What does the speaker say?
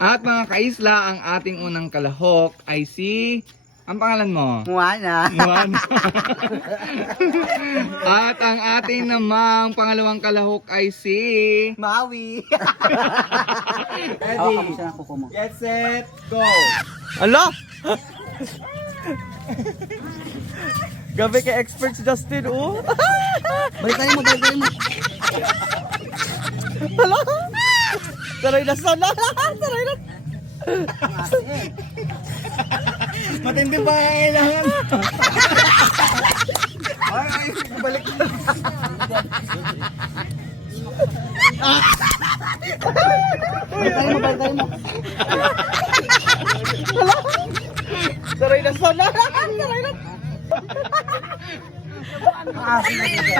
At mga kaisla, ang ating unang kalahok ay si... Ang pangalan mo? Juana. Juan. At ang ating namang pangalawang kalahok ay si... Maui. Ready? Kamusta na kuko mo? Get set, go! Ala! Gabi kay expert si Justin, oh. Balik mo. Ala! Saray na sana! Saray na! Matindi pa kailangan. Ay, balik na. Balik mo. Saray na sana! Saray na! Ah, sige.